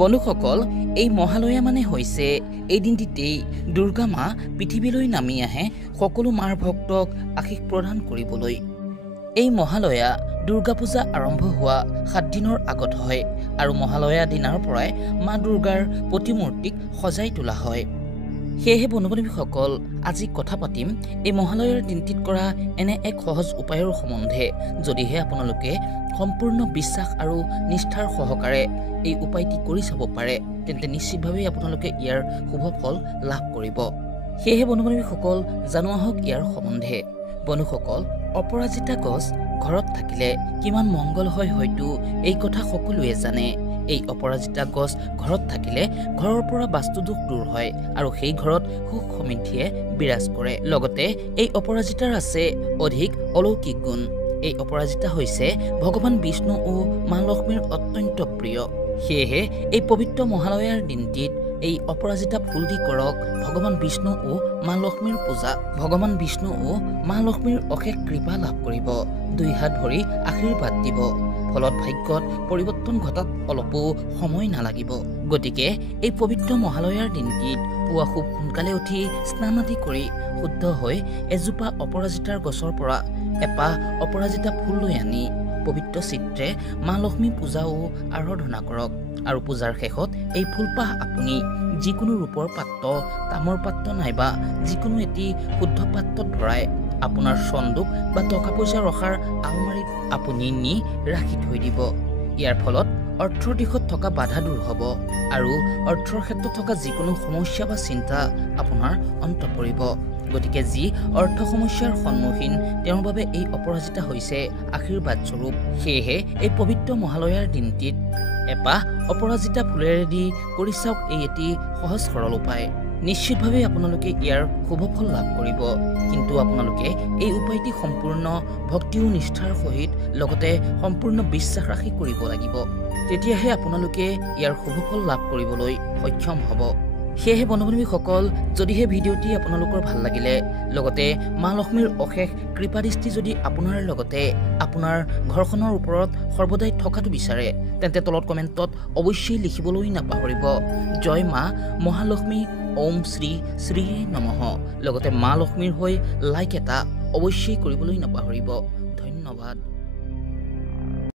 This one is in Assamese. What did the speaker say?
বন্ধুসকল, এই মহালয়া মানে হৈছে এই দিনটিতেই দুৰ্গা মা পৃথিৱীলৈ নামি আহে সকলো মাৰ ভক্তক আশীষ প্ৰদান কৰিবলৈ। এই মহালয়া দুৰ্গা পূজা আৰম্ভ হোৱা 7 দিনৰ আগত হয় আৰু মহালয়া দিনাৰ পৰাই মা দুৰ্গাৰ প্ৰতিমূৰ্তিক সজাই তোলা হয়। সেয়েহে বন্ধু-বান্ধৱীসকল, আজি কথা পাতিম এই মহালয়াৰ দিনটিত কৰা এনে এক সহজ উপায়ৰ সম্বন্ধে। যদিহে আপোনালোকে সম্পূৰ্ণ বিশ্বাস আৰু নিষ্ঠাৰ সহকাৰে এই উপায়টি কৰি চাব পাৰে, তেন্তে নিশ্চিতভাৱে আপোনালোকে ইয়াৰ শুভ ফল লাভ কৰিব। সেয়েহে বন্ধু-বান্ধৱীসকল, জানো আহক ইয়াৰ সম্বন্ধে। বন্ধুসকল, অপৰাজিতা গছ ঘৰত থাকিলে কিমান মংগল হয় হয়তো এই কথা সকলোৱে জানে। এই অপৰাজিতা গছ ঘৰত থাকিলে ঘৰৰ পৰা বাস্তুদোষ দূৰ হয় আৰু সেই ঘৰত সুখ সমৃদ্ধিয়ে বিৰাজ কৰে। লগতে এই অপৰাজিতাৰ আছে অধিক অলৌকিক গুণ। এই অপৰাজিতা হৈছে ভগৱান বিষ্ণু ও মা লক্ষ্মীৰ অত্যন্ত প্ৰিয়। সেয়েহে এই পবিত্ৰ মহালয়াৰ দিনটিত এই অপৰাজিতা ফুল দি কৰক ভগৱান বিষ্ণু ও মা লক্ষ্মীৰ পূজা। ভগৱান বিষ্ণু ও মা লক্ষ্মীৰ অশেষ কৃপা লাভ কৰিব, 2 হাত ভৰি আশীৰ্বাদ দিব। ফলত ভাগ্যত পৰিৱৰ্তন ঘটাত অলপো সময় নালাগিব। গতিকে এই পবিত্ৰ মহালয়াৰ দিনটিত পুৱা খুব সোনকালে উঠি স্নান আদি কৰি শুদ্ধ হৈ এজোপা অপৰাজিতাৰ গছৰ পৰা এপাহ অপৰাজিতা ফুল লৈ আনি পবিত্ৰ চিত্ৰে মা লক্ষ্মী পূজা ও আৰাধনা কৰক। আৰু পূজাৰ শেষত এই ফুলপাহ আপুনি যিকোনো ৰূপৰ পাত্ৰ, তামৰ পাত্ৰ নাইবা যিকোনো এটি শুদ্ধ পাত্ৰত ভৰাই আপোনাৰ চন্দুক বা টকা পইচা ৰখাৰ আলমাৰীত আপুনি নি ৰাখি থৈ দিব। ইয়াৰ ফলত অৰ্থৰ দিশত থকা বাধা দূৰ হ'ব আৰু অৰ্থৰ ক্ষেত্ৰত থকা যিকোনো সমস্যা বা চিন্তা আপোনাৰ অন্ত পৰিব। গতিকে যি অৰ্থ সমস্যাৰ সন্মুখীন, তেওঁৰ বাবে এই অপৰাজিতা হৈছে আশীৰ্বাদ স্বৰূপ। সেয়েহে এই পবিত্ৰ মহালয়াৰ দিনটিত এপাহ অপৰাজিতা ফুলেৰে দি কৰি চাওক এই এটি সহজ সৰল উপায়। নিশ্চিতভাৱে আপোনালোকে ইয়াৰ শুভ ফল লাভ কৰিব। কিন্তু আপোনালোকে এই উপায়টি সম্পূৰ্ণ ভক্তি ও নিষ্ঠাৰ সহিত লগতে সম্পূৰ্ণ বিশ্বাস ৰাখি কৰিব লাগিব। তেতিয়াহে আপোনালোকে ইয়াৰ শুভ ফল লাভ কৰিবলৈ সক্ষম হ'ব। সেয়েহে বন্ধু-বান্ধৱীসকল, যদিহে ভিডিঅ'টি আপোনালোকৰ ভাল লাগিলে, লগতে মা লক্ষ্মীৰ অশেষ কৃপাদৃষ্টি যদি আপোনাৰ লগতে আপোনাৰ ঘৰখনৰ ওপৰত সৰ্বদাই থকাটো বিচাৰে, তেন্তে তলত কমেণ্টত অৱশ্যেই লিখিবলৈ নাপাহৰিব, জয় মা মহালক্ষ্মী, ওম শ্ৰী শ্ৰী নমঃ। লগতে মা লক্ষ্মীৰ হৈ লাইক এটা অৱশ্যেই কৰিবলৈ নাপাহৰিব। ধন্যবাদ।